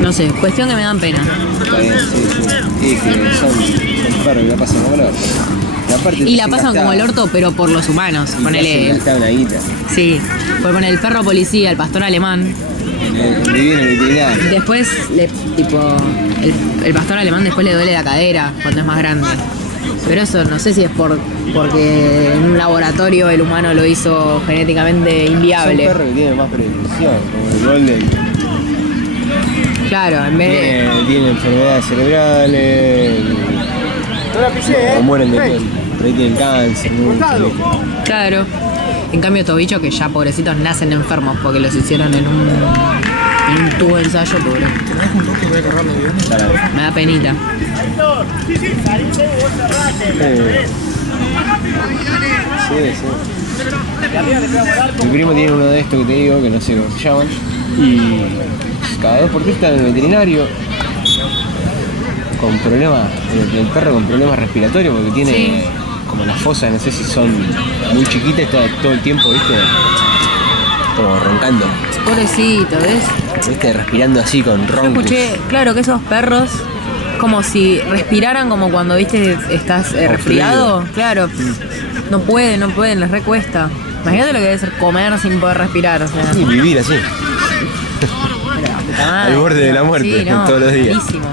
No sé, cuestión que me dan pena. Está bien, sí. Y que son perros y la pasan como el orto. Y la pasan como el orto, pero por los humanos. Ponele. Gastar una guita. Sí. Por poner el perro policía, el pastor alemán. Vivir en el veterinario. Después, el pastor alemán después le duele la cadera cuando es más grande. Pero eso no sé si es porque en un laboratorio el humano lo hizo genéticamente inviable. Son perros que tienen más predisposición, como el Golden. Claro, en vez de... Tiene enfermedades cerebrales. O mueren de por ahí tienen cáncer. Claro. En cambio estos bichos que ya pobrecitos nacen enfermos porque los hicieron en un tubo de ensayo, pobre. Me da penita. Sí. Mi primo tiene uno de estos que te digo, que no sé cómo se llaman. Y cada 2 por 3 está en el veterinario con problemas, el perro con problemas respiratorios porque tiene... Sí. Como las fosas, no sé si son muy chiquitas, está todo el tiempo, ¿viste? Como roncando. Pobrecito, ¿ves? ¿Viste? Respirando así con roncos. Yo escuché, claro, que esos perros, como si respiraran como cuando, ¿viste? Estás resfriado. Claro, no pueden, les recuesta. Imagínate lo que debe ser comer sin poder respirar, o sea. Y vivir así. Al borde de la muerte, sí, no, todos los días. Buenísimo.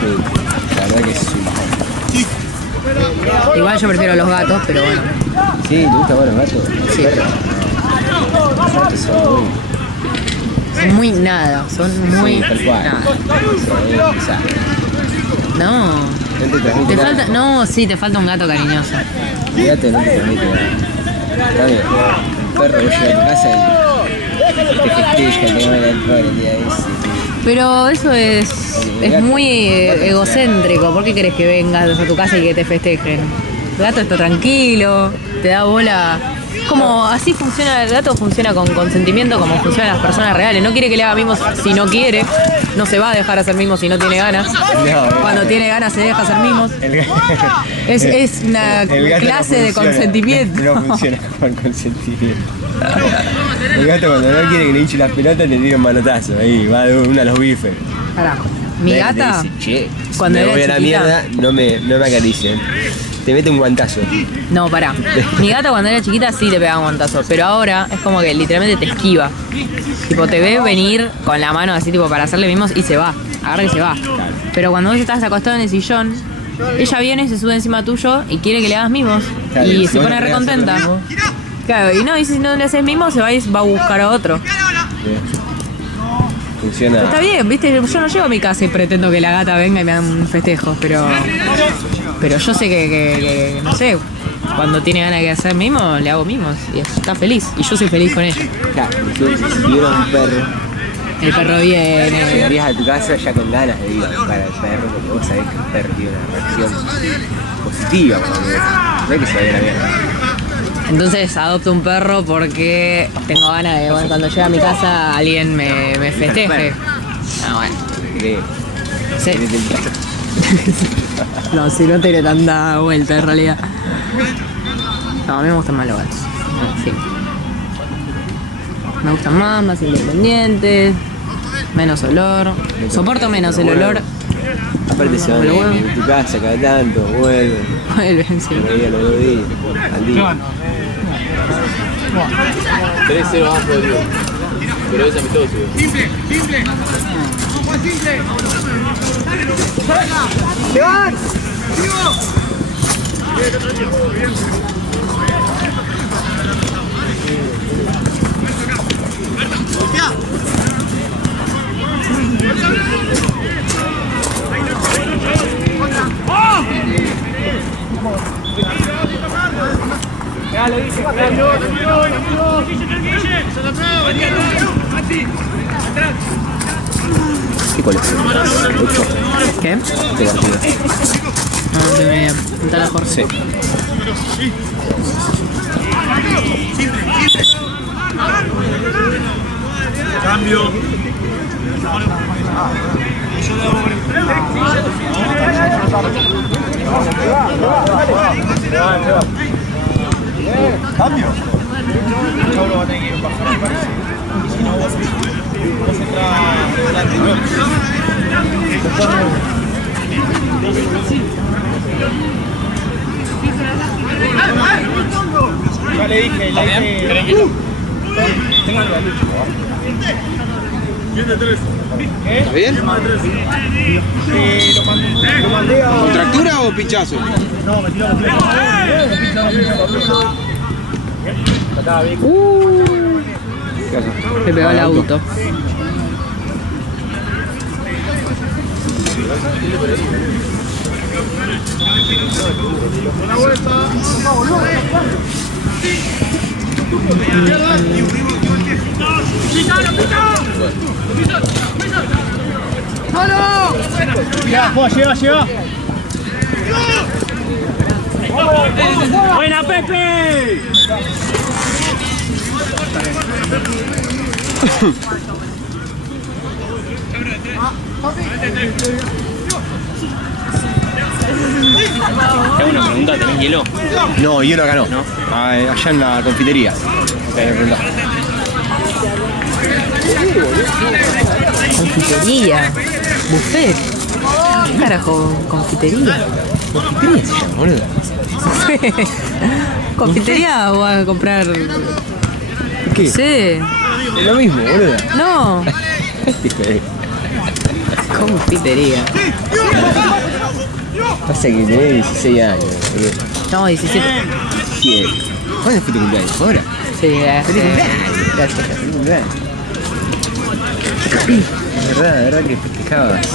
Sí. La verdad que es un... Igual yo prefiero los gatos, pero bueno. Sí, ¿te gustan más los gatos? Sí. Los gatos son muy nada, son muy tal cual. nada. No. Te falta, no, sí, te falta un gato cariñoso. El gato no te permite nada. Está bien. El perro vos llega a tu casa y te festeja, te van a entrar el día ese. Pero eso es muy egocéntrico. ¿Por qué querés que vengas a tu casa y que te festejen? El gato está tranquilo, te da bola. Como así funciona, el gato funciona con consentimiento como funcionan las personas reales. No quiere que le haga mimos si no quiere. No se va a dejar hacer mimos si no tiene ganas. Cuando tiene ganas se deja hacer mimos. Es una clase de consentimiento. No funciona con consentimiento. El gato cuando no quiere que le hinche las pelotas le tira un manotazo. Ahí va de una a los bifes. Carajo. Mi gata, dice, che, cuando me era voy a la chiquita, mierda, no me acaricien. Te mete un guantazo. No, pará. Mi gata cuando era chiquita sí te pegaba un guantazo, pero ahora es como que literalmente te esquiva. Tipo, te ve venir con la mano así tipo para hacerle mimos y se va. Agarra y se va. Claro. Pero cuando vos estás acostado en el sillón, ella viene, se sube encima tuyo y quiere que le hagas mimos. Claro, y se pone recontenta. Claro, y no, y si no le haces mimos se va a buscar a otro. Bien. Funciona. Está bien, viste, yo no llego a mi casa y pretendo que la gata venga y me haga un festejo, pero yo sé que no sé, cuando tiene ganas de hacer mimos, le hago mimos y está feliz, y yo soy feliz con ella. Claro, porque si tuviera un perro, el perro viene. llegarías a tu casa ya con ganas de ir a buscar al perro, porque vos sabés que el perro tiene una reacción positiva cuando ves que se va a ir a la mierda. Entonces adopto un perro porque tengo ganas de, bueno, cuando llegue a mi casa alguien me festeje. Ah, bueno. Sí. No, si no tiene tanta vuelta en realidad. No, a mí me gustan más los gatos. Sí. Me gustan más independientes, menos olor. Soporto menos el olor. Aparte se van a tu casa cada tanto, vuelven. Vuelven, sí. Los 2 días, al día. 3-0 abajo del Río. Pero es amistoso. Simple. Juan simple. ¡Se van! Ya lo dice, ¿Qué colección? ¿Qué? ¿Qué partido? No, te me apuntar a Jorge. Sí. Cambio. Cambio. Ya le dije. ¿Está bien? Lo mandé a... ¿Contractura o pinchazo? No, me tiró. ¿Qué hace? Le pegó el auto. Una vuelta. Llega. ¡Buena, Pepe! Tengo una pregunta, ¿tenés hielo? No, hielo acá no. Allá en la confitería. Confitería. Buffet. ¿Qué carajo? Confitería. ¿Confitería se llama, boludo? ¿Confitería o a comprar? ¿Qué? Sí. Es lo mismo, boludo. No. Confitería. Pasa que tenés 16 años, boludo. No, 17. 7. ¿Cuándo fue tu cumpleaños? ¿Ahora? Sí, Feliz cumpleaños. gracias. Feliz cumpleaños. Es verdad que festejabas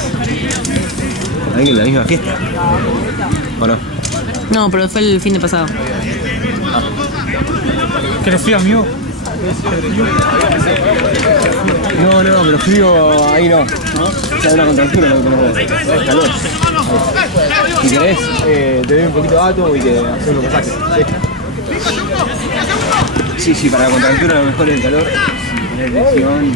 ahí en la misma fiesta. ¿O no? No, pero fue el fin de pasado. ¿Creció, amigo? No, pero frío ahí no. O sea, una contractura lo que tenemos. Es calor. Si querés, te doy un poquito de dato y te hacer unos masajes. Sí, para la contractura lo mejor es el calor. Poner tensión.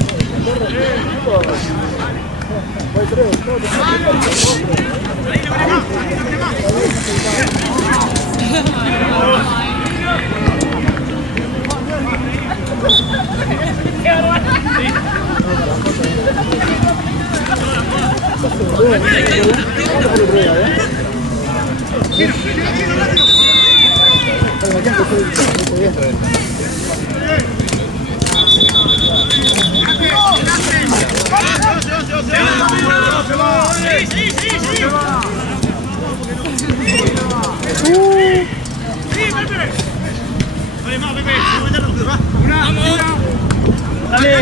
Dale.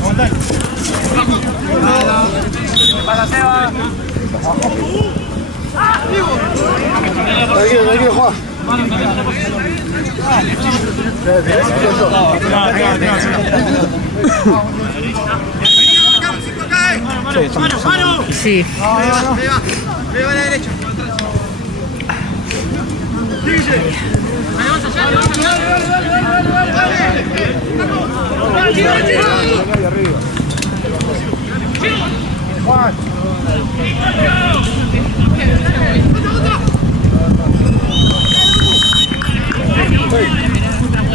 Aguantá. Pasa, Seba. Tranquilo, Juan. Sí. Ve a la derecha. Juan.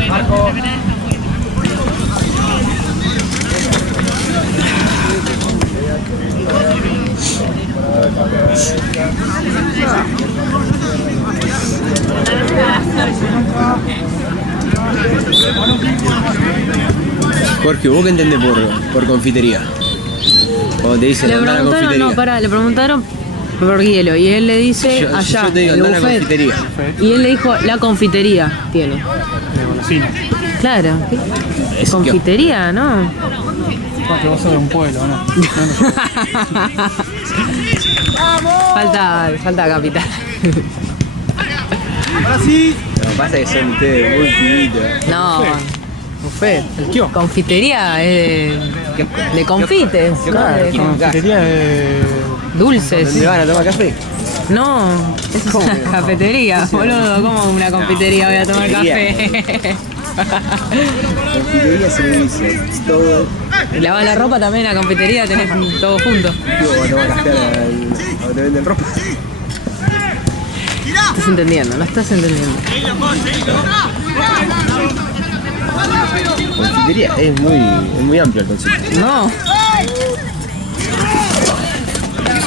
Marco. Jorge, ¿vos qué entendés por confitería? Cuando te dicen Le andar a la preguntaron, confitería. no, pará, le preguntaron por hielo y él le dice Yo allá, te digo, el andar a la buffet. confitería. Y él le dijo, la confitería tiene. Golosina. Claro. Es Confitería, ¿no? Porque vos sos de un pueblo, ¿no? Falta capital. Ahora sí. Lo que pasa es que son ustedes muy pibitos. No, buffet. El kiosco. Confitería es de confites. ¿no? De Confitería de... dulces. ¿Dónde van a tomar café? No, es una cafetería, boludo. ¿Cómo una confitería voy a tomar café? Confitería se dice todo. Y lavar la ropa también, la confitería tenés todo junto. Yo a tomar café a donde venden ropa. No estás entendiendo, no estás entendiendo. Confitería es muy amplio el concepto. No.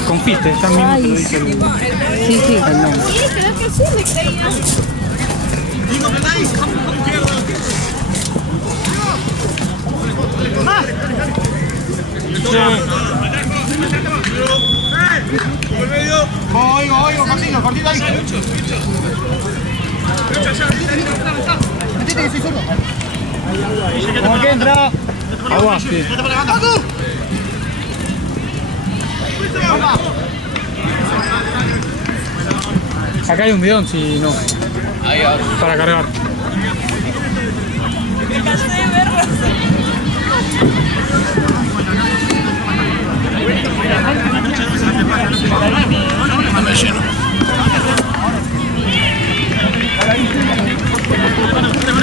Confite, ya mismo te lo dice el Sí, sí. nombre. Oigo, cortito ahí. Metete que soy zurdo. ¿Cómo que entra? Aguante. Acá hay un bidón, si no. Para cargar.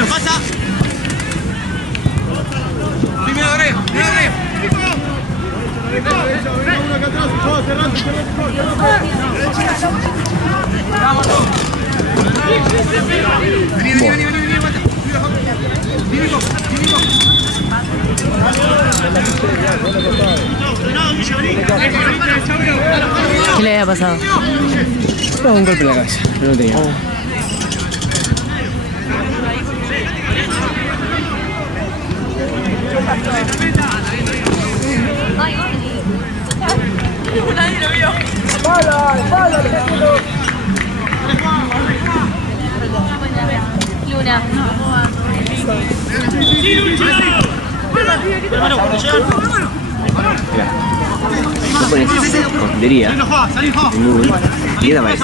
Pasa. Primero Doreo. Uno acá atrás, cerrando. Vení, aguanta. ¿Qué le había pasado? No, un golpe en la cabeza, pero no tenía. Luna. Mirá. Vos pones confitería en Google y ¿qué te aparece?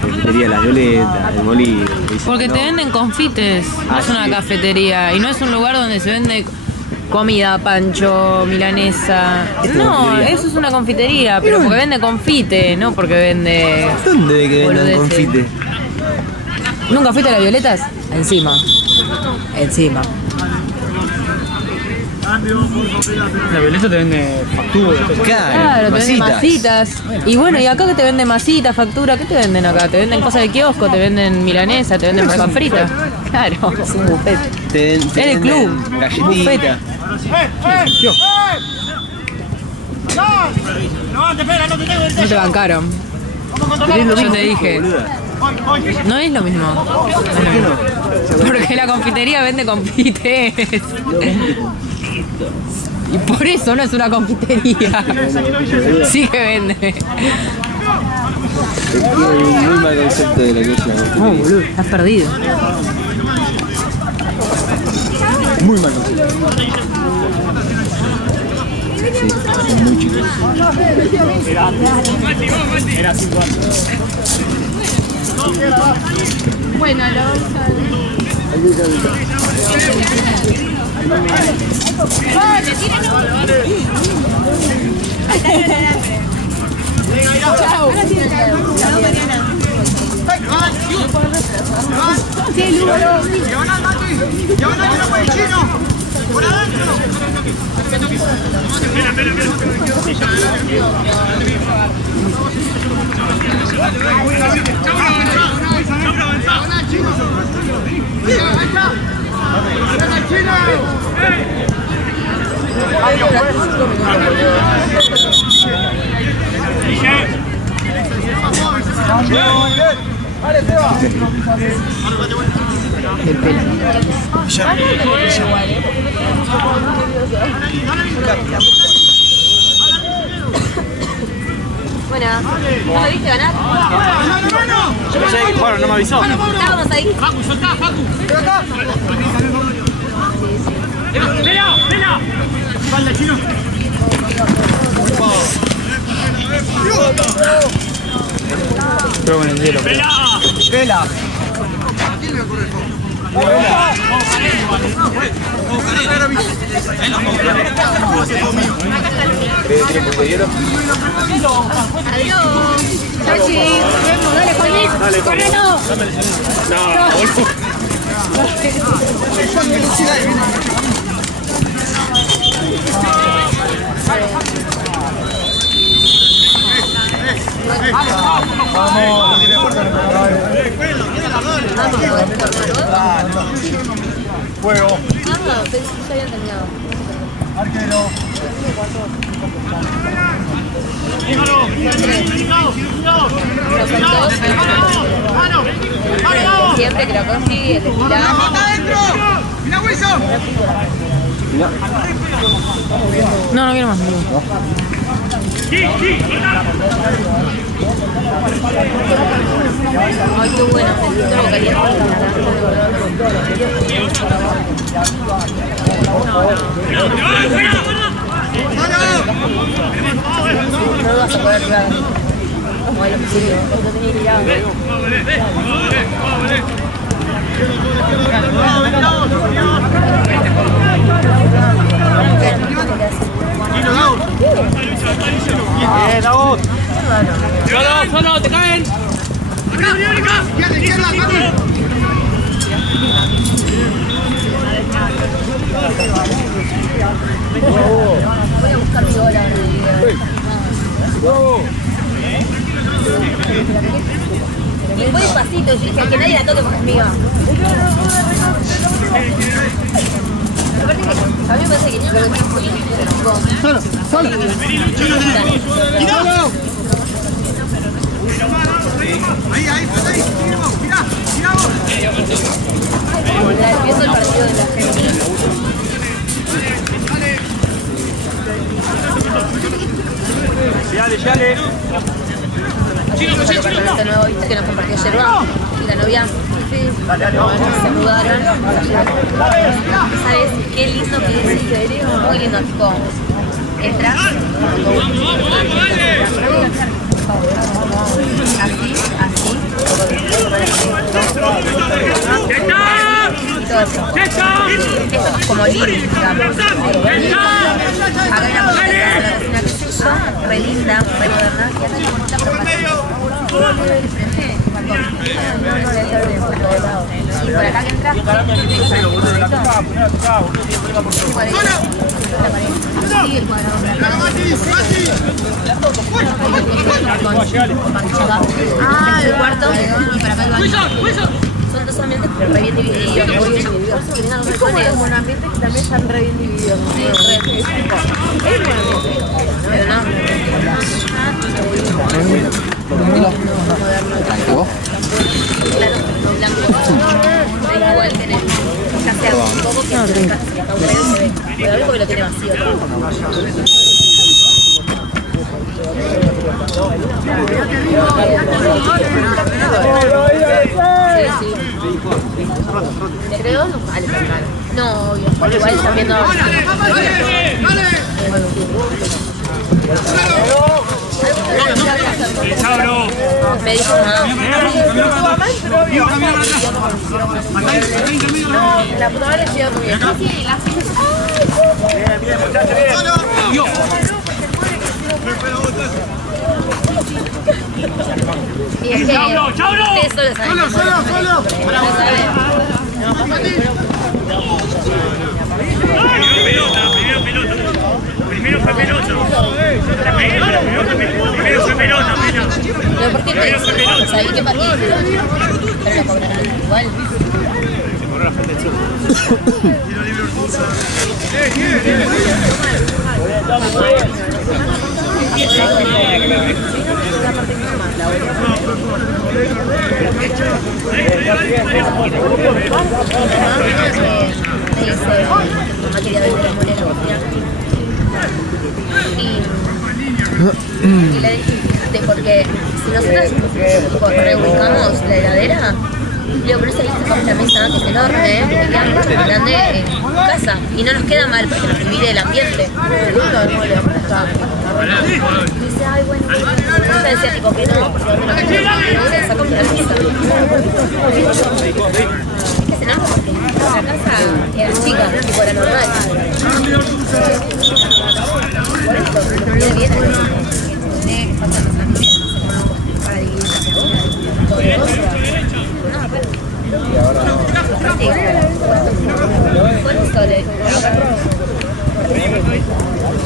Confitería La Violeta, el Molino. Porque te venden confites, no es una cafetería y no es un lugar donde se vende comida, pancho, milanesa. No, confitería. eso es una confitería, pero porque vende confite, no porque vende... ¿Dónde ve que vendan boludeces. confite? ¿Nunca fuiste a Las Violetas? Encima. La Violeta te vende factura. Claro, te venden masitas. Y bueno, y acá que te venden masitas, factura, ¿qué te venden acá? Te venden cosas de kiosco, te venden milanesa, te venden papas fritas. Claro, es un buffet. Es el club. Galletita. No te bancaron. Yo te dije. No es lo mismo. Porque la confitería vende confites. Y por eso no es una confitería. Sí que vende. Tiene muy mal concepto de lo que es una confitería. Boludo, estás perdido. Muy mal concepto. Sí, son muy chicos. Bueno, ¡Por adentro! Buena. ¿No lo viste ganar? Yo pensé que jugaron, no me avisó. Estábamos ahí. Facu, soltá, Facu. ¡Vela! Espalda, chino. Creo con el hielo. ¡Vela! Adiós. Chachi. Dale, Juanis. Correlo. Fuego. Ya había terminado. Arquero. Siempre que lo consigue, le tiramos. ¡Adentro! ¡Mira, Wilson! No quiero más. Ay, qué bueno, necesito lo caliente. No lo vas a poder tirar. Como ahí lo pusieron, lo tenía tirado. ¡Solo! ¡Te caen! ¡Acá! ¡Izquierda! ¡Mami! Voy a buscar mi bola. Y fue despacito, yo dije que nadie la toque porque es mía. A mí me parece que yo creo que ¡Solo! ¡Solo! ¡Tiralo! Ahí, mirá, mirá vos. empiezo el partido de la Argentina. Dale. Departamento nuevo, viste que nos compartió Yerba y la novia se mudaron. ¿Sabes qué lindo que es? Muy lindo, tipo, entras así, esto es como lindo, digamos. Acá hay una cocina que se usó, re linda, re moderna, y acá hay una cosita por y por acá que entras, y el cuadrado. Ah, el cuarto, y para acá el baño. Son dos ambientes pero re bien divididos. Es un ambiente que también están re bien divididos. Sí, pero no. ¿Blanco? Claro, blanco. Es igual tener. Ya sea un poco que se ve. Pero a ver porque lo tiene vacío. Sí. ¿Te creo? No vale tan caro. No, obvio. Igual están viendo. Me dijo la puta madre llega muy bien. Y es que ustedes solo saben. Primero fue pelota. Primero fue pelota. Pero ¿por qué te dicen? ¿Sabés qué partido? Pero lo cobrarán igual. Se cobró la frente del sur. Y le dijiste, porque si nosotros reubicamos la heladera, digo, pero esa lista la mesa que es enorme, que queda mucho más grande en tu casa y no nos queda mal porque nos divide el ambiente. Y dice, ay, bueno, yo decía tipo que no, porque no se sacó la mesa. Es que cenamos porque la casa era chica, tipo era normal. Por eso, lo viene bien a los que faltan los amigos, para dividir todo el negocio. No, bueno. Y ahora Por eso le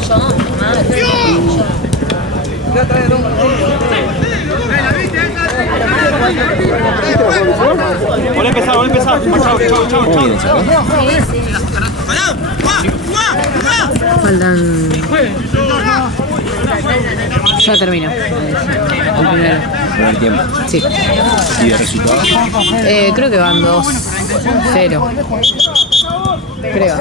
yo, madre, yo. Volvé a empezar. ¿Cómo viene eso? Faltan. Ya termino. El primero. Con el tiempo. Sí. ¿Y de resultado? Creo que van 2-0. Creo.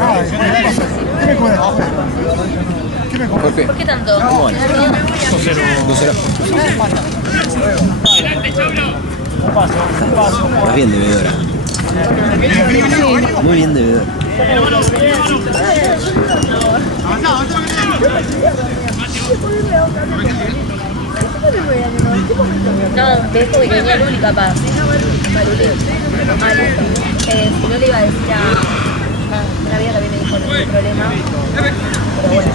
Pepe, ¿Por qué tanto? ¿cómo van? 2-0. Más bien de Bedora. Muy bien de Bedora. No, de esto que venía Luli capaz. Luli. Si no le iba a decir a una amiga también me dijo no hay problema. Pero bueno.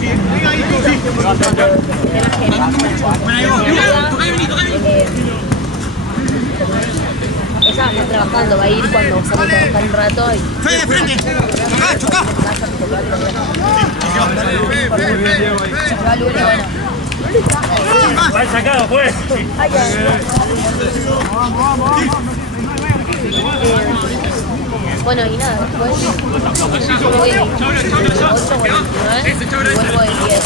Ella va a estar trabajando, va a ir cuando salga a trabajar un rato y... ¡Fede, de frente! ¡Chocá! ¡Mal sacado, pues! Bueno, y nada, después yo voy a 8, vuelvo el 10.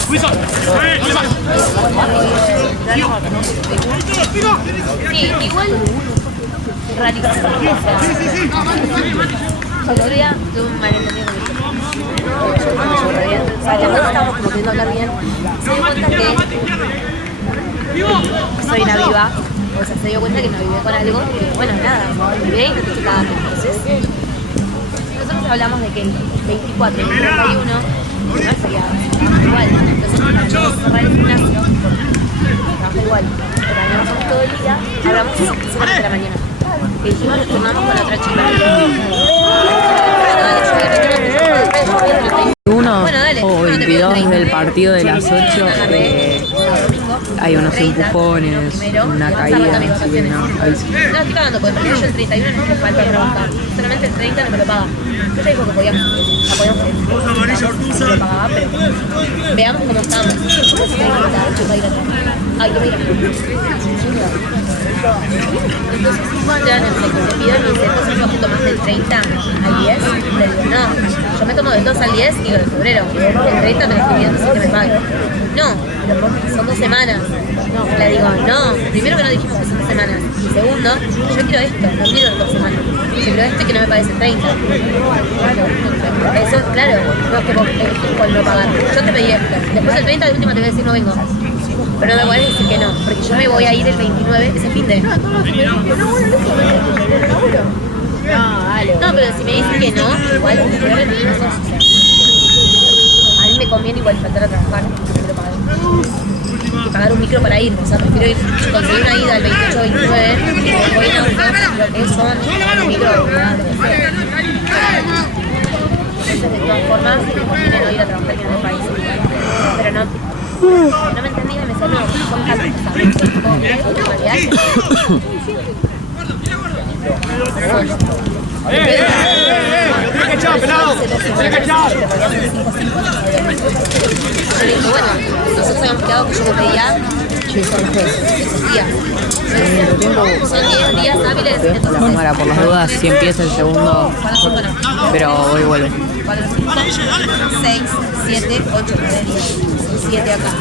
Sí, igual radical. El otro día tuve un malentendido con mi chico. Estábamos como queriendo hablar bien. Se dio cuenta que soy una viva. O sea, se dio cuenta que me viví con algo que, bueno, nada, me viví y no te quedaba. Entonces, nosotros hablamos de que el 24 y el 31 no sería igual. Entonces, para no cerrar el gimnasio, trabajo igual. Pero hablamos todo el día, hablamos solamente de la mañana. Y dijimos, nos turnamos con otra chica. Bueno, dale, o 22 del partido de las 8 hay unos empujones, una caída, así que no, ahí sí. No, estoy cagando, porque yo el 31 no me falta trabajar. Solamente el 30 no me lo paga. Yo te digo que podíamos, no lo pagaba, pero veamos cómo estamos. Ay, que me irá. Entonces, cuando te dan el seco, te piden mis secos, yo me tomas del 30 al 10, le digo, no, yo me tomo del 2 al 10 y lo de febrero. El 30 me lo estoy pidiendo sin que me pague. No, pero son 2 semanas. No, le digo, no, primero que no dijimos que son 2 semanas. Y segundo, yo quiero esto, no quiero 2 semanas. Yo quiero este que no me pague el 30. Eso, claro, no es que vos elegís cuál no pagar. Yo te pedí esto. Después el 30 de última te voy a decir no vengo. Pero no me puedes decir que no, porque yo me voy a ir el 29, ese fin de. No, pero si me dicen que no, igual a mí me conviene igual faltar a trabajar, que pagar un micro para ir, o sea, prefiero ir, conseguir una ida el 28 29, voy en auto, lo que son un micro, entonces de todas formas me conviene no ir a trabajar en otro país, pero no me entendí y me decía, no, son casos, bueno, nosotros habíamos quedado que yo me pedía esos días. Son 10 días hábiles, entonces... Cámara, por las dudas, si empieza el segundo, pero hoy vuelve. 4, 5, 6, 7, 8, 9, 10. 7 acá.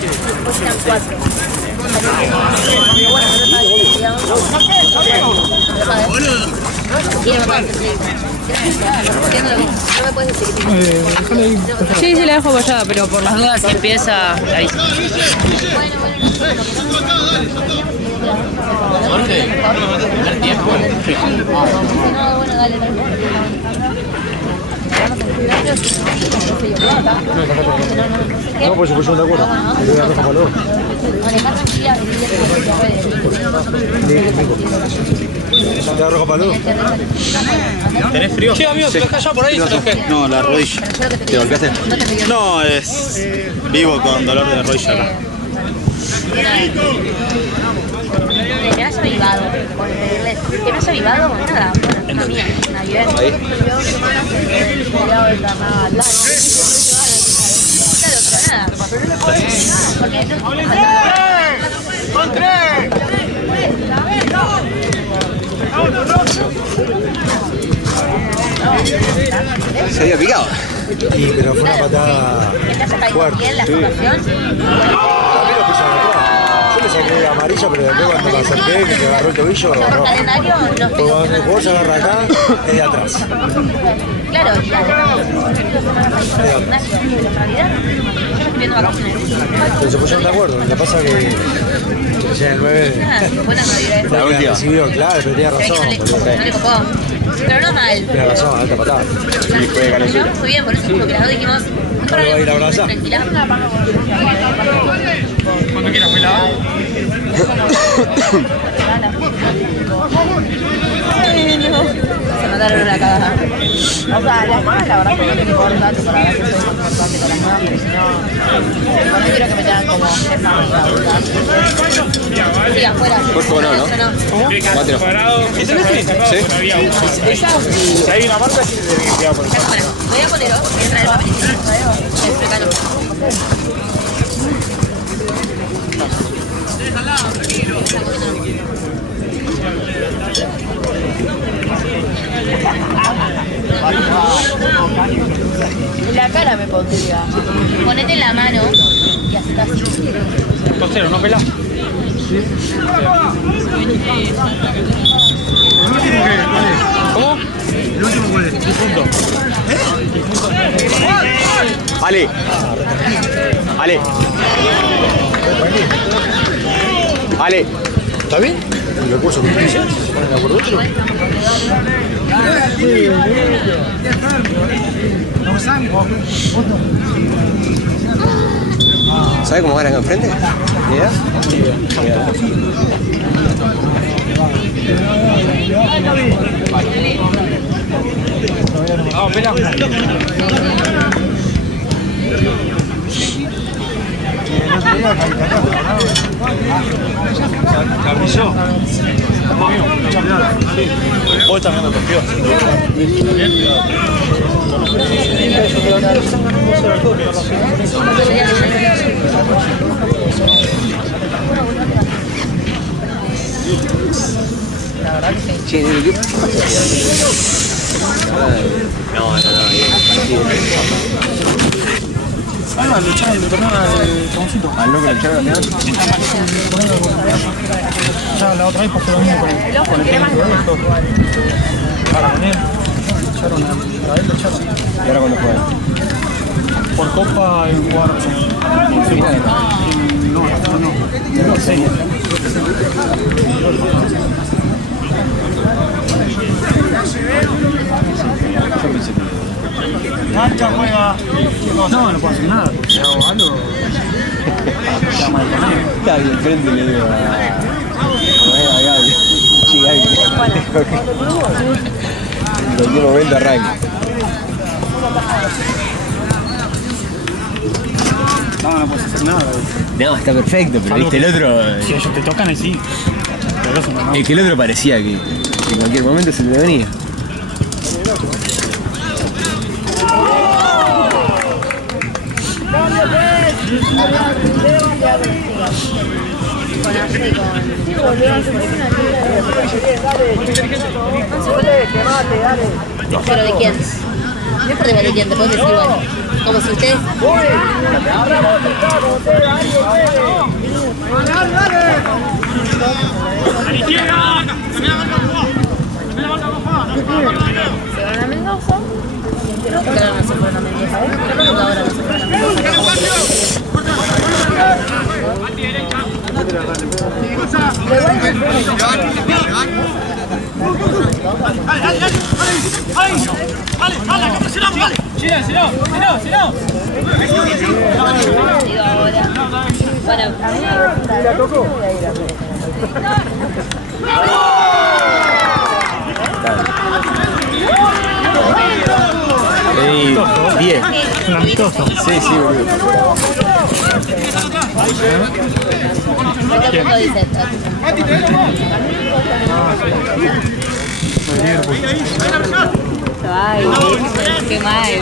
Después eran 4. Bueno, no me puedes decir que Sí, sí, la dejo apoyada, pero por las dudas, si empieza, ahí. bueno, dale. No, por supuesto, de acuerdo. ¿Te da roja para luego? ¿Tenés frío? Sí, amigo, ¿te dejas ya por ahí? No, la rodilla. ¿Te golpeaste? No, es... Vivo con dolor de rodilla acá. Que me haya avivado, que me haya avivado, nada, bueno, una mía, una vivencia. Claro, pero nada. Porque no... Se había picado. Sí, pero fue una patada fuerte. Bien la situación. También lo pisan atrás. Yo le saqué amarilla, pero después cuando me acerqué, que me agarró el tobillo, Por rojo. calendario no estoy Porque cuando el jugador se agarra acá, es de atrás. Claro, y además en realidad yo me estoy viendo acá con el Pero se pusieron de acuerdo. Lo que pasa es que recién el 9 buena madurez. La última. recibió, claro, pero tenía Pero razón. que no le copó. Pero no mal. Tenía razón, alta patada. Sí, fue de calentura. No, muy bien, por eso como que las dos dijimos, no ¿Cuándo va a ir a abrazar? tranquila. Cuando quieras, pelado. Se mataron una cagada. O sea, la escuela la verdad que no tiene importante para ver que soy muy importante con las nuevas, pero si no, no quiero que me tengan como jefa amiga. Sí, afuera. Por favor, no, ¿no? Cuatro. ¿Es este? Sí. Si hay una marca, sí se tiene que cuidar por eso. Bueno, me voy a poner voy a traer el papelito. Explícalo. La cara me pondría. Ponete la mano y así está así. Costero, ¿no pelás? ¿Cómo? El último cuál es. Un punto. Ale. Ale. Ale. ¿Está bien? El recurso que utilizan, si se ponen de acuerdo otro. ¿Sabe cómo van acá enfrente? ¿Ni idea? Vamos, pelá. Carrillo. Vos estás viendo partido. Che, ¿qué pasa? No, Ah, lo echaron de torneo al Toncito. ¿Al loco le echaron al final? Ya la otra vez pasó lo mismo con el técnico de esto. Para con él. Echaron a él, lo echaron. ¿Y ahora cuándo juegan? Por Copa en jugar. No sé. Yo pensé que... Cancha juega. No, no puedo hacer nada. Porque si hago algo. Ya mal con él. Está ahí enfrente le digo a Gaby. Sí, Gaby. En cualquier momento arranca. No, no puedes hacer nada. No, está perfecto, pero viste el otro... Si ellos te tocan, ahí sí. Pero eso no. Es que el otro parecía que en cualquier momento se le venía. ¿Pero de quién? No es por de quién, te puedes decir igual. Como si ustedes... ¿Se van a Mendoza? Creo que ahora no se fueron a Mendoza. Creo que ahora no se fueron a Mendoza. Ey, 10. Un amistoso. Sí, sí, boludo. ¿Qué punto dice? Ay, qué mal.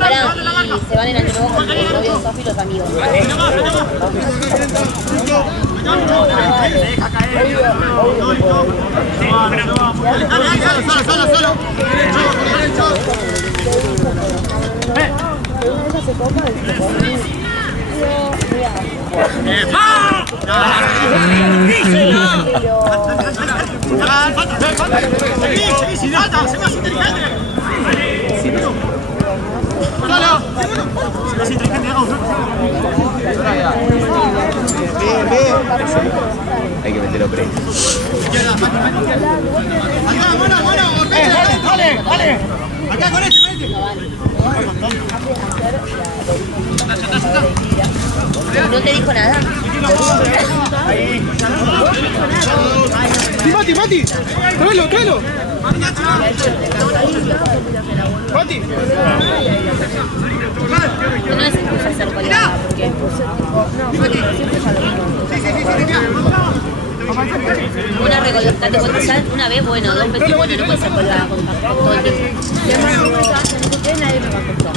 Pará, y se van en año nuevo con el novio de Sofi y los amigos. Solo. Hay que meterlo preso. Vale. Acá con este. ¿No te dijo nada? Mati, tráelo. Mati. No es excusa hacer colgada, porque una recolocate una vez, bueno, dos veces, bueno, no puede ser colgada con todo el tiempo. Nadie me va a contestar.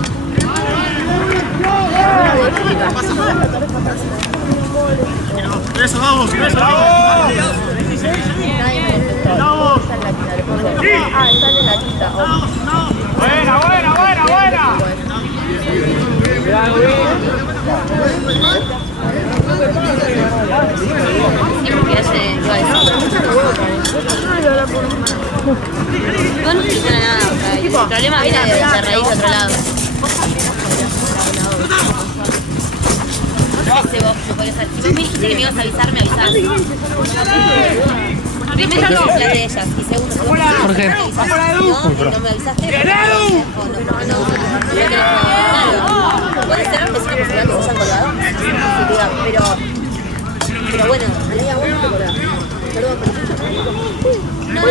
Eso, vamos. Buena. Siempre que hace, iba a decir. No funciona nada, o sea, el problema viene de raíz de otro lado. No sé si vos me podés avisar. Si vos me dijiste que me ibas a avisar, me avisás. Primero no hablar de ellas, y segundo, si vos me avisaste, no me avisaste, puede ser que se hayan colgado, pero bueno, perdón, no.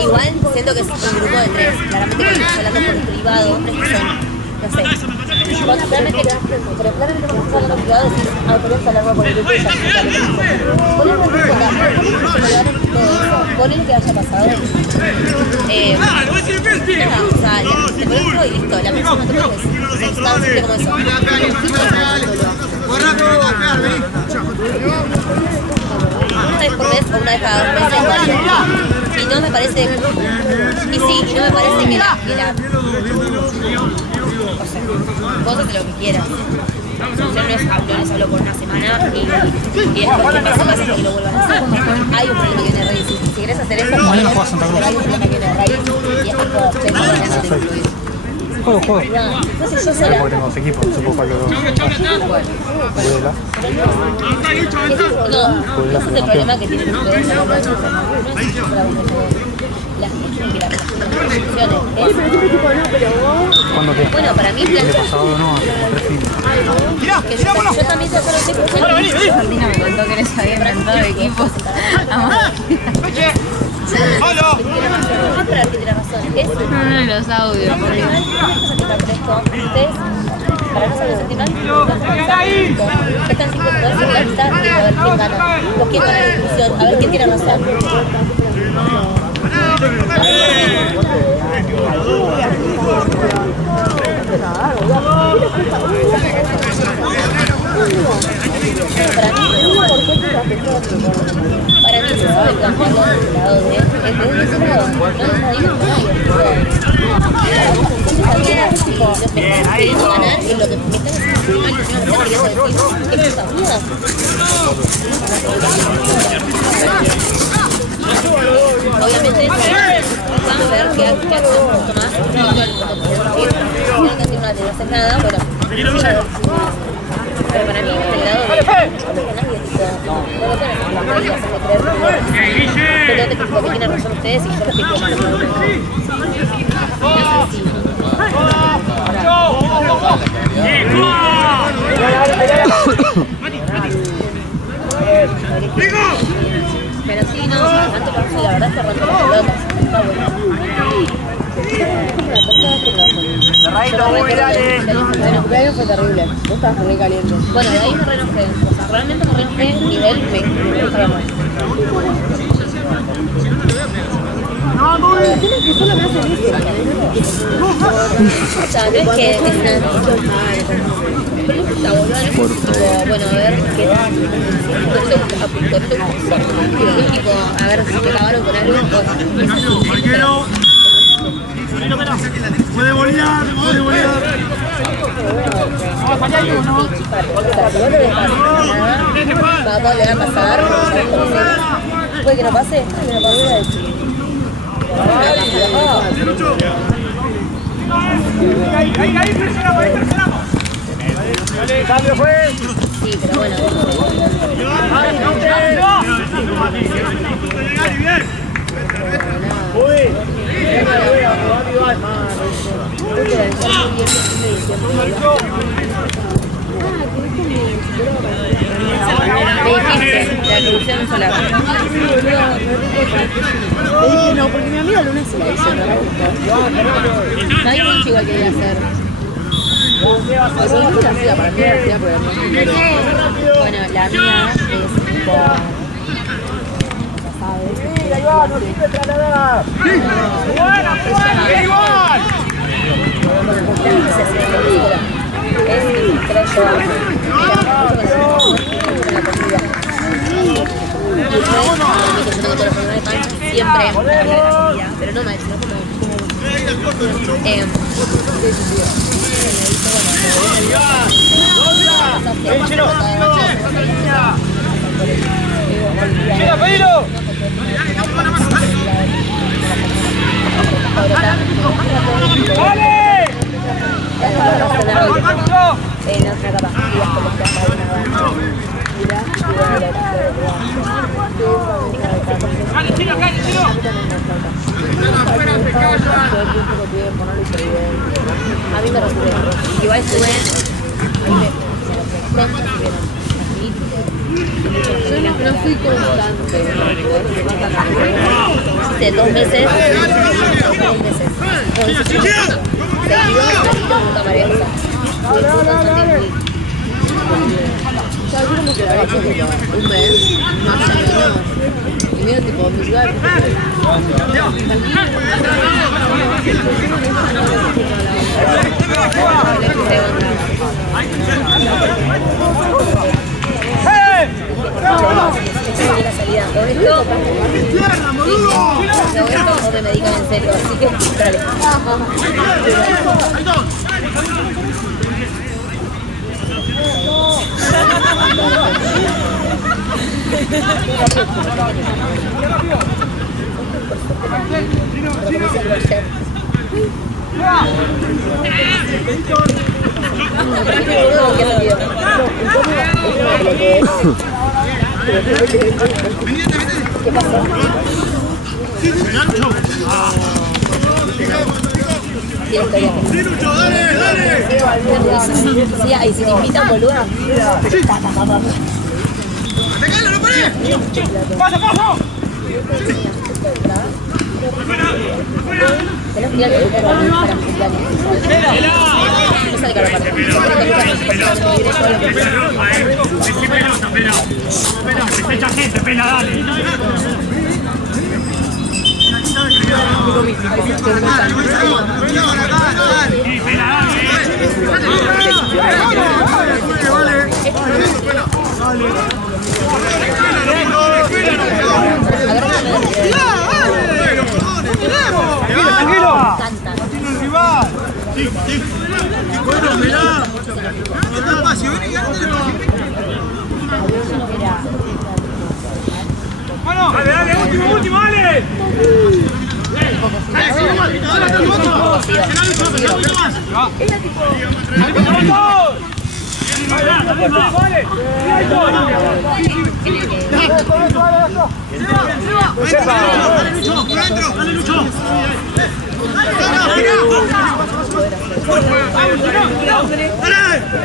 Igual siento que es un grupo de tres, claramente cuando estás hablando por privado, hombres que son, no sé, claramente cuando estás hablando privado decís, podemos hablar por el grupo y ya ponele que haya pasado. Nada, o sea, te conozco y listo, la persona no te puede decir. Está simple como eso. Una vez por mes o una vez cada 2 meses, y no me parece. Y sí, no me parece que la o sea, vos haces lo que quieras. Yo no les hablo por una semana y después que pasa que lo vuelvan a hacer. Hay un problema que viene de raíz. Si querés hacer eso, Mañana juega Santa Cruz. hay un problema que viene de raíz y es que Juego. no sé, yo sola. Porque tengo dos equipos, supongo que lo No, ese es el problema que tienen ustedes. No es las que tienen que ir a las ¿Cuándo qué? bueno, para mí El pasado no, hace como 3 fines. yo también te solo sé por Martina me contó que les había inventado equipos. ¡Solo! para que tiene razón. Es No, los audios. ustedes, para no sentir mal, es tan simple como poder organizar y a ver quién gana. O quién gana la discusión, a ver quién tiene razón. Para mí se sabe cambiarlo del lado de ese lado, no es nadie con nadie. Ganar y lo que me están obviamente van a ver que actúan un poco más, no todo el mundo puede decir, no hacer nada, bueno, pero para mí este grado de que nadie tipo, no lo pueden hacer la mayoría, hacerme creer pero te creo que tienen razón ustedes y yo lo estoy pensando. Pero sí, no, tanto por eso, la verdad es que rompe las pelotas, está bueno. El cumpleaños fue terrible, vos estabas muy caliente. Bueno, de ahí me reenojé, o sea, realmente me reenojé, nivel me gustaba más. O sea, no es que es una... Está bueno, bueno, a ver qué tal. Tipo, a ver si te acabaron con algo. Puede volar, puede volar. Papá le va a pasar. Puede que no pase. Ahí, presionamos. Cambio fue. Sí, pero bueno. Me dijiste, la revolución solar. Le dije no, porque mi amiga Luna se la hizo, no le gustó. No hay mucho igual que quería hacer. Eso no la hacía para mí, la hacía por el Bueno, la mía es tipo... ¡Igual! Es creo yo. Siempre, pero no me sino como a mí me recuerdo. Igual estuve. Yo no fui constante. De 2 meses. 3 meses. Puta María Rosa. Ya, yo como que la había hecho como un mes, más o menos. Y mira, tipo, mi ciudad de la salida. Todo esto no me medican en serio, así que dale. ¿Qué pasó? Sí, ahí si te invitan, boluda. ¡Pegalo, no paré! ¡Paso, paso! Tenés que ir al cumpleaños para cumpleaños. No sale caro para Echa gente, pela, dale. Bueno, dale, dale, último, dale.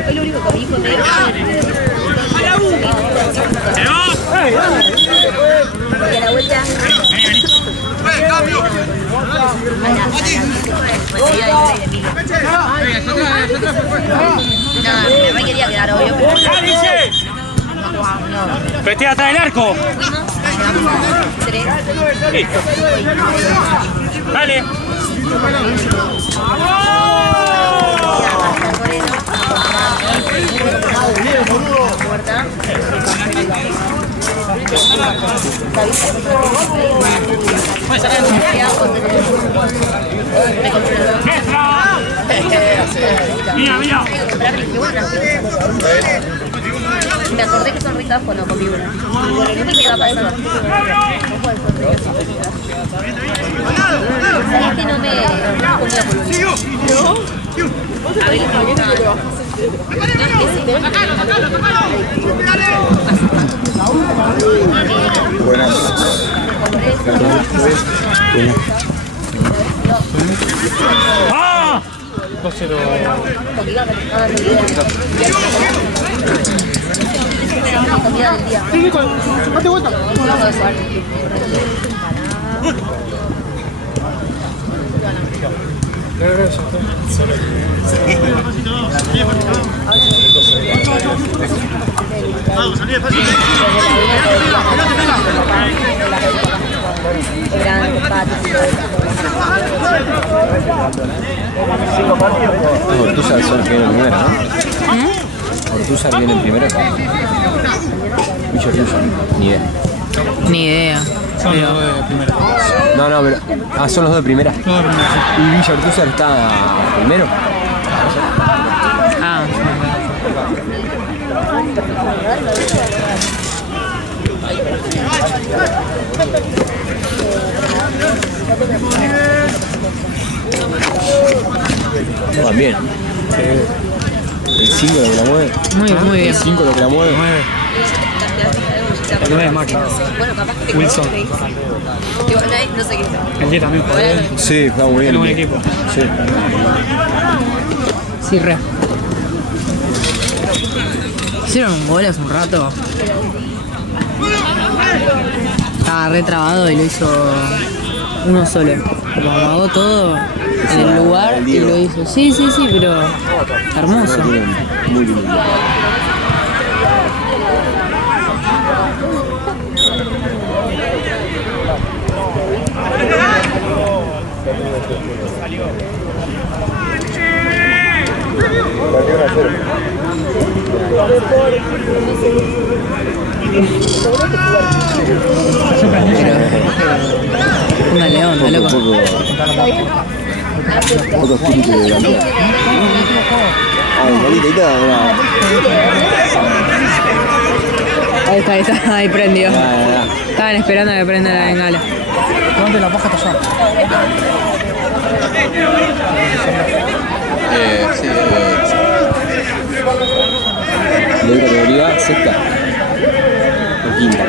Es lo único que me dijo de y a la vuelta. ¡Cambio! No, me re quería quedar, obvio, pero... ¡Vete atrás del arco! Fuimos 3. Dale. Muerta. Mira, mira. Me acordé que son ricas cuando comí una. Y bueno, no me queda pasando. ¿Sabes que no me comía por a ver, Buenas. ¡Ah! 2-0. comida del día. Sí, date vuelta. Ortúzar son los que vienen primero, ¿no? Ortúzar viene primero. Bicho Ortúzar, ni idea. Ni idea. Son los dos de primera. No, pero. Ah, son los dos de primera. Los de primera, sí. ¿Y Villa Ortúzar está primero? Ah, Va bien. El 5 lo que la mueve. muy bien. El 5 lo que la mueve. 9. El 9 es máquina. Bueno, capaz que Wilson. no sé qué. El 10 también jugó bien. Sí, juega muy bien. Tiene un buen equipo. Sí. Sí, re. Hicieron un gol hace un rato. Estaba re trabado y lo hizo uno solo. Como amagó todo en el lugar y lo hizo. Sí, pero hermoso. Muy lindo. Una leona, loco. Poco espíritu de delantera. Ay, bolita y todo, mirá. Ahí está, ahí prendió. Ya. Estaban esperando a que prenda la bengala. ¿Dónde la baja allá? Sí, ¿De categoría sexta? O quinta.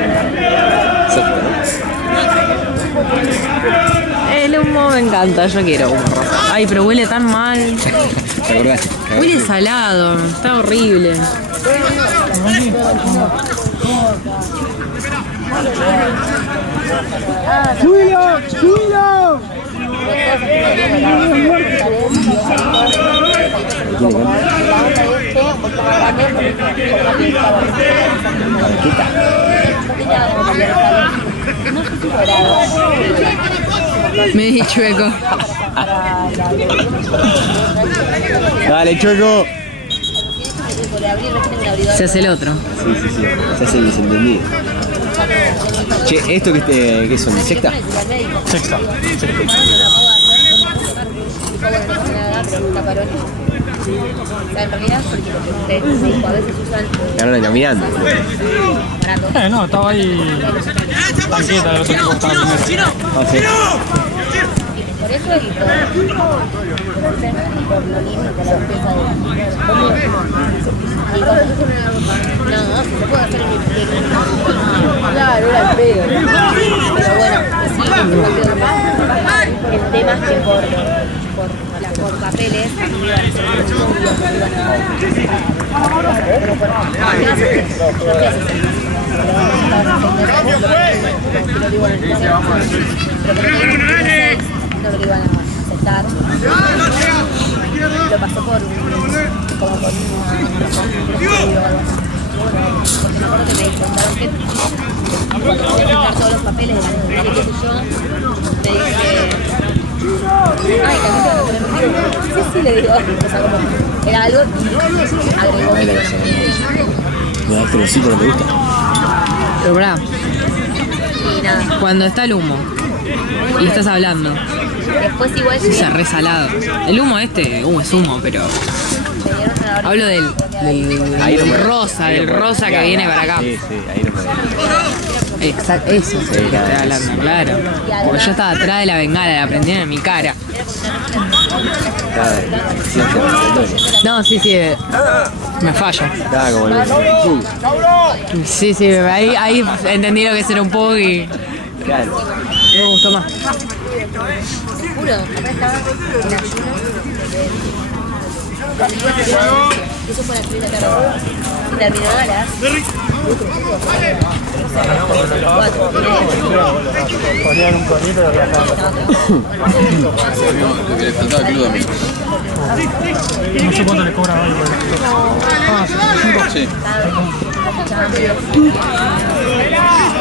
Sexta, ¿no? El humo me encanta, yo quiero humo rosa. Ay, pero huele tan mal. ¿Te acordás? Huele salado, está horrible. Me di chueco. Dale, Chueco. Se hace el otro. Sí. Se hace el desentendido. Che, ¿esto qué son? ¿Sexta? Sexta. En realidad, porque a veces usan Ganaron caminando. barato. No, estaba ahí. Tanqueta, el otro equipo estaba primero. Ah, sí. Por eso y por lo lindo de la empresa de no, si se puede hacer claro, era el pedo. Pero bueno, sí, el tema es que por papeles iban a ser los novios, iban a pero por lo digo en el no lo iban a aceptar. Lo pasó por como por porque me acuerdo que me contaron que cuando fui a juntar todos los papeles de la necesaria y qué sé yo, me dice, ay, también sí, le digo, o sea, como, era algo y agregó Ahí que la bueno, me das pero sí, pero te gusta. Pero pará, y nada. cuando está el humo y estás hablando, Después igual se hace resalado. El humo es humo, pero me dieron a la hora. hablo del Ahí no me- rosa, ahí no del me- rosa que viene para acá. Sí, sí, ahí no me... Exacto, eso es lo que estoy hablando, claro. Porque yo estaba atrás de la bengala, la prendían en mi cara. No, sí, me falla. Estaba como el... Sí, ahí entendí lo que era un poco y Claro. me gustó más. Juro, acá estaba en ayuno. Eso fue a las 3 de la tarde. Y terminaba a las 4. Ponían un conito y había Lo que le faltaba crudo a mí. no sé cuánto le cobran hoy por esto. Sí.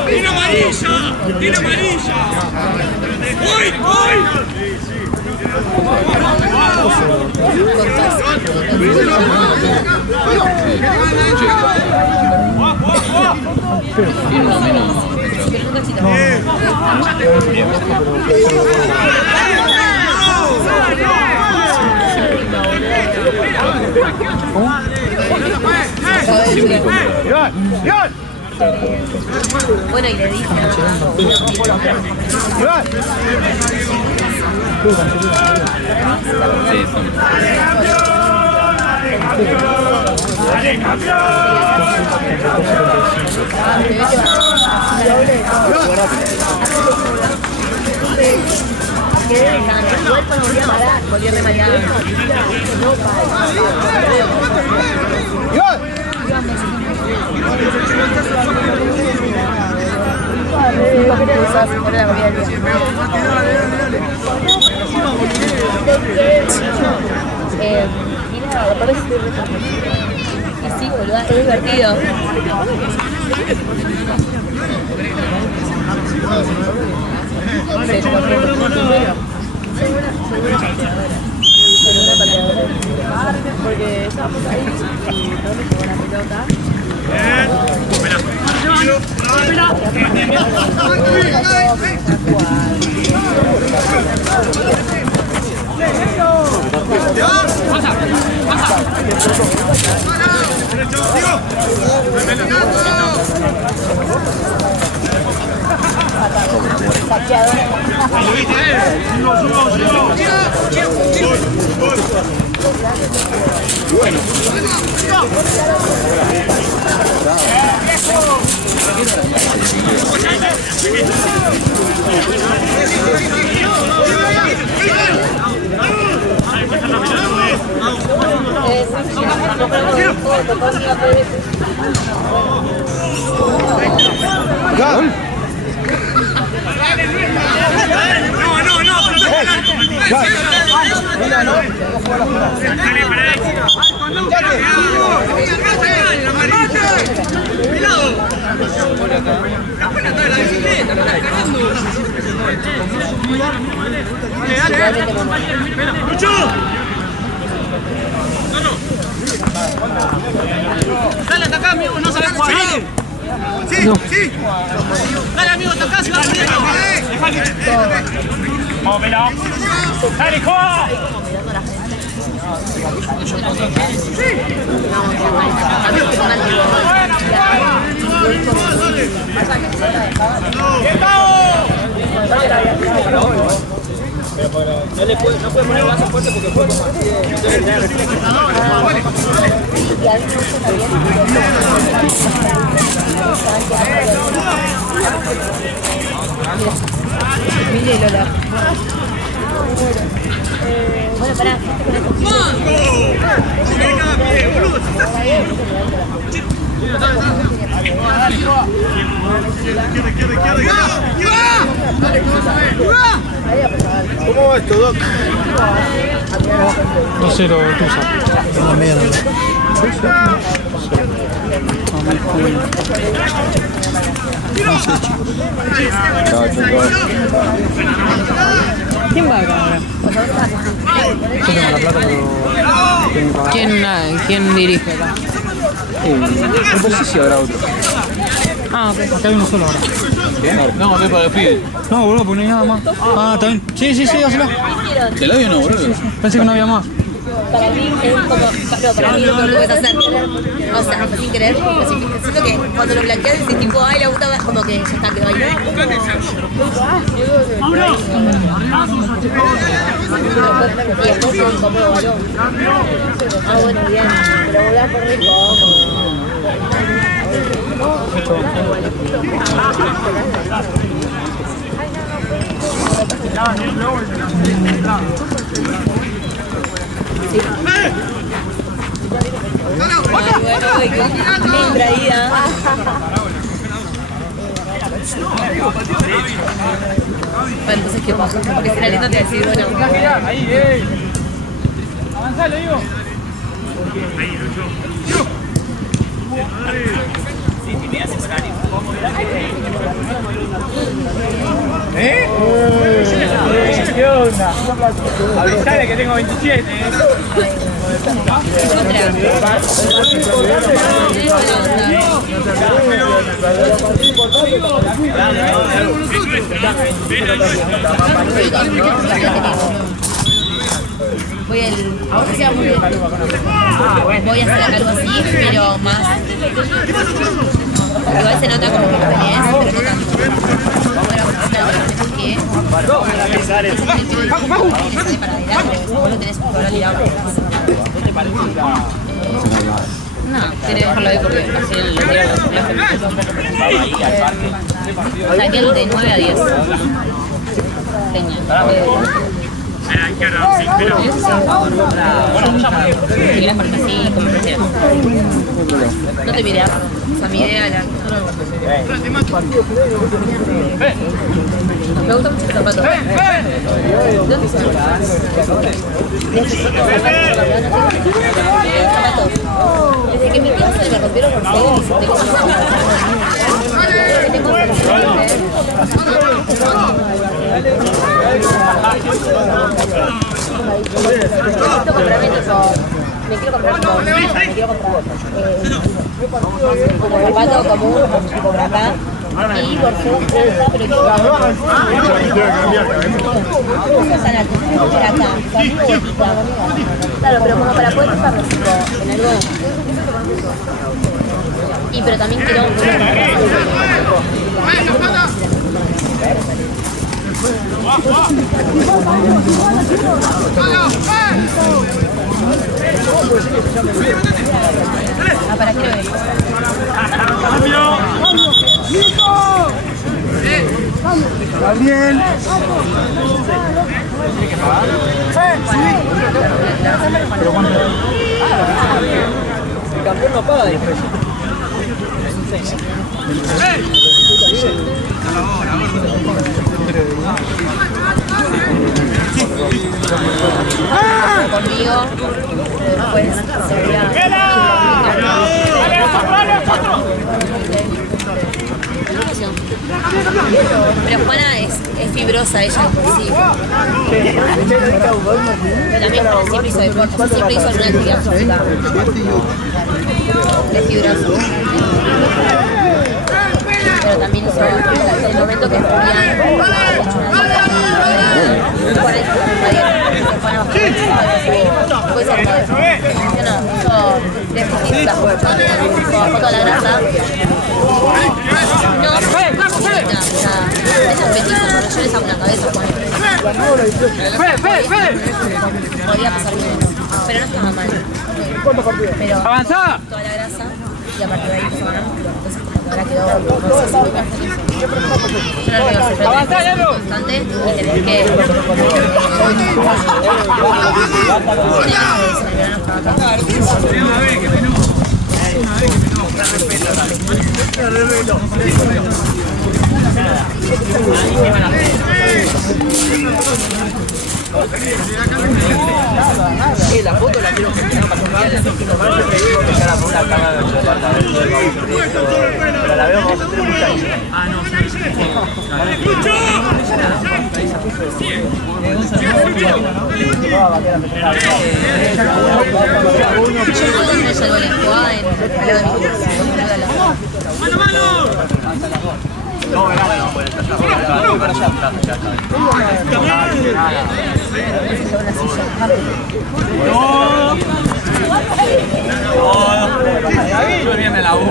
¡Tiene amarilla! ¡Tiene amarilla! ¡Uy, uy! Bueno, y le dije Sí, son. igual cuando volví a parar, volví a remar. Y nada, por eso estoy y sí, boludo, es divertido. Porque estábamos ahí y no me llegó la pelota. Dale, atacá, amigo, no sabes jugar. Sí, sí. Dale, amigo, atacá, si vas a vamos, Melo. Dale, juega. No puede poner el brazo fuerte porque fue como Mire Lola. Bueno, pará, ¿Cómo va esto, Doc? No 2-0 Tusa. Una mierda. Chao, chicos. ¿Quién va acá ahora? Yo tengo la plata, pero tengo que pagar. ¿Quién dirige acá? No sé si habrá otro. Ah, ok. Acá hay uno solo ahora. No, no es para los pibes. No, boludo, porque no hay nada más. Ah, está bien. Sí, hacelo. ¿Te lo doy o no, boludo? Pensé que no había más. Para mí es como. No, para mí no lo puedes hacer. O sea, sin querer. Siento que cuando lo blanqueas decís tipo, ay, la puta madre, como que ya está, quedó ahí. Y después son como balón. Ah, bueno, bien. Pero volás por rico. Ay, bueno, qué traída. Bueno, entonces, ¿qué pasa? Porque si era lindo te decir, bueno. Ahí, avanzalo, digo. ¿Eh? ¿Qué onda? Avisale que tengo 27. Voy a hacer algo así, pero más. Igual se nota como que tenés, pero no tanto. Pero que para adelante, vos lo tenés por ahora tirado. No, tiene que dejarlo ahí porque así el Daniel de 9 a 10. Si quieres poner así, como prefieras. No te miré, o sea, mi idea era... Me gusta mucho el zapato. ¿Dónde son? Desde que mi tía se me rompieron por seguir, me quiero comprar como zapato común, tipo acá. Y por su pero claro, pero como para poder usarlo en algo. Y pero también quiero para qué lo ves. Gabriel. Pero cuánto. El campeón no paga después. Conmigo, después sería... Pero Juana es fibrosa, ella sí. Pero también siempre hizo deporte, siempre hizo alguna actividad física. Es fibrosa. Pero también hizo el momento que Julián por ahí puede ser todo. Yo no, yo deficita foto a la grasa. No, ella es petiza, yo les hago una cabeza con él. Podría pasar bien, pero no estaba mal. Pero ¡avanzá! toda la grasa y a partir de ahí se van a músculo. Entonces como que ahora quedó, no sé si muy perfecto. Yo no lo veo hacer, pero tenés que ser constante y tenés que... La foto me salgo la jugada en al lado de mi casa. ¡Mano, mano! Yo viene la U.